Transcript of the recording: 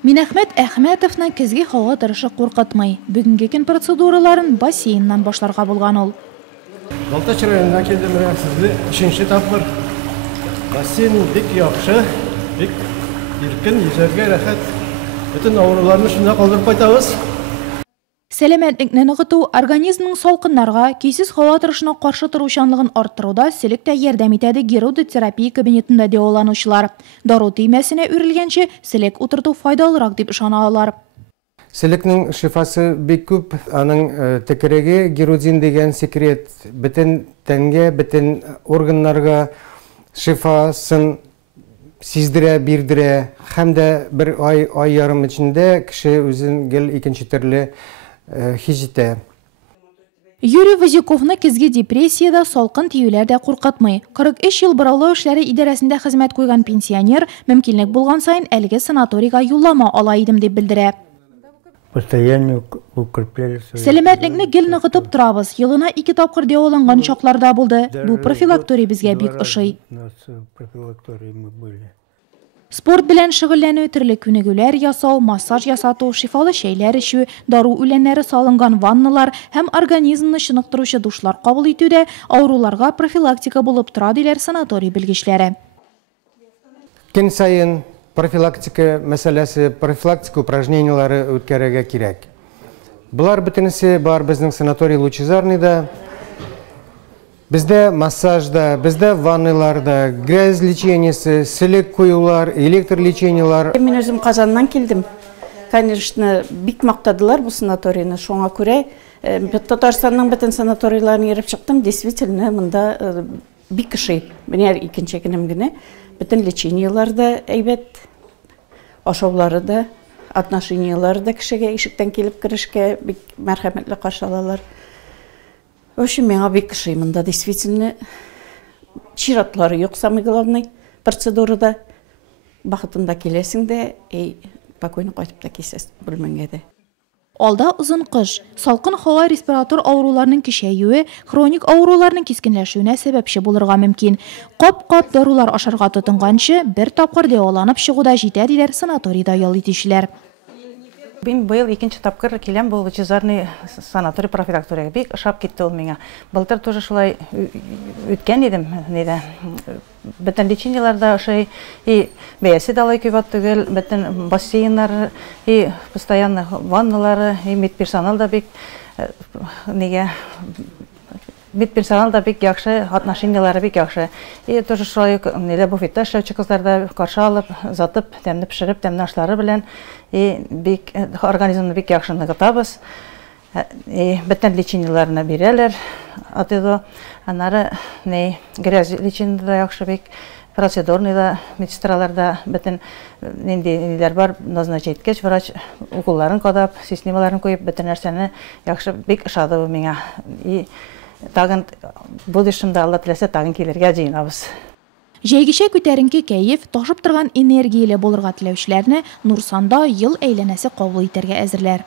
Минәхмәт Әхмәтовны көзге һава торышы куркытмый. Бүгенге көн процедураларын бассейннан башларга булган ул. Балтач районына келдім, сезді 3-ші тапқыр. Бассейн бик яхшы, бик иркен, yüзәргә рәхәт. Bütün авыруларны шунда калдырып кайтабыз. Сәламәтлекне ныгыту организмның салкыннарга, кейсез һава торышына каршы торучанлыгын арттыруда селектә ярдәм итәде гирудотерапия кабинетында дәваланучылар. Дару төймәсенә үрелгәнче селек утырту файдалырак дип ышаналар. Селекнең шифасы бик күп, аның тәкереге гирудин дигән секрет бөтен тәнгә, бөтен органнарга шифасын сиздерә, бирдерә, һәм дә бер ай ярым эчендә кеше үзен гел икенче төрле хижитә. Юрий Вазиковны көзге депрессияда салкын тиюләр дә куркытмый. 43 ел бораулау эшләре идарәсендә хезмәт куйган пенсионер мөмкинлек булган сайын әлеге санаторийга юллама ала идем дип белдерә. Сәламәтлекне гел ныгытып торабыз. Елына 2 тапкыр дәваланган чакларда булды. Бу профилактория безгә бик ошый. Спорт белән шөгыльләнү, төрле күнегүләр ясау, массаж ясату, шифалы чәйләр эчү, дару үләннәре салынган ванналар һәм организмны чыныктыручы душлар кабул итүдә авыруларга профилактика булып тора диләр санаторий белгечләре. Көн сайын профилактика мәсьәләсе, профилактика упражнениялары үткәрергә кирәк. Булар бөтенесе бар безнең санаторий Лучезарныйда. Бездә массажда, бездә ванналарда, грязь лечениесе, селек куюлар, электр лечениялар. Мен өзім Казаннан келдім. Конечно, бик мактадылар бу санаторийны. Шуңа күрә Татарстанның бөтен санаторийларын йөреп чыктым. Действительно, монда бик ошый. Менә икенче көнем генә бөтен лечениялар да әйбәт, ашаулары да, отношениялары да кешегә ишектән килеп керешкә бик мәрхәмәтле каршы алалар. В общем, меня бик ошый монда действительно чиратлары юк, самый главный процедурада. Бахытында киләсең дә, спокойно кайтып та кисәсең бүлмәңгә дә. Алда озын кыш, салкын һава респиратор авыруларның кичәюе, хроник авыруларның кискенләшүенә сәбәпче булырга мөмкин. Кап-кап дарулар ашарга тотынганчы, бер тапкыр дәваланып чыгуда җитә диләр санаторийда ял итүчеләр. Мин быел икенче тапкыр киләм, бу Лучезарный санаторий профилакториягә бик ошап китте ул миңа. Былтыр тоже шулай үткән идем, бөтен леченияларда ошый, бәясе дә алай күп түгел, бөтен бассейннар, постоянно ванналары, медперсонал да бик медперсонал да бик яхшы, отношениялары бик яхшы. Тоже шулай буфетта эшләүче кызларда каршы алып, затып, тәмле пешереп, тәмле ашлары белән бик организмны бик яхшы ныгытабыз. Бөтен леченияларны бирәләр. Аннары грязь лечениялары да яхшы бик, процедурный да, медсестраларда бөтен ниләр бар, назначейткәч врач укулларын кадап, системаларын куеп, бөтен нәрсәне яхшы бик ошады бу миңа. Тагын будущемдә Алла теләсә тагын килергә җыенабыз. Җәйгечә күтәренке кәеф, ташып торган энергияле булырга теләүчеләрне Нурсанда ел әйләнәсе кабул итәргә әзерләр.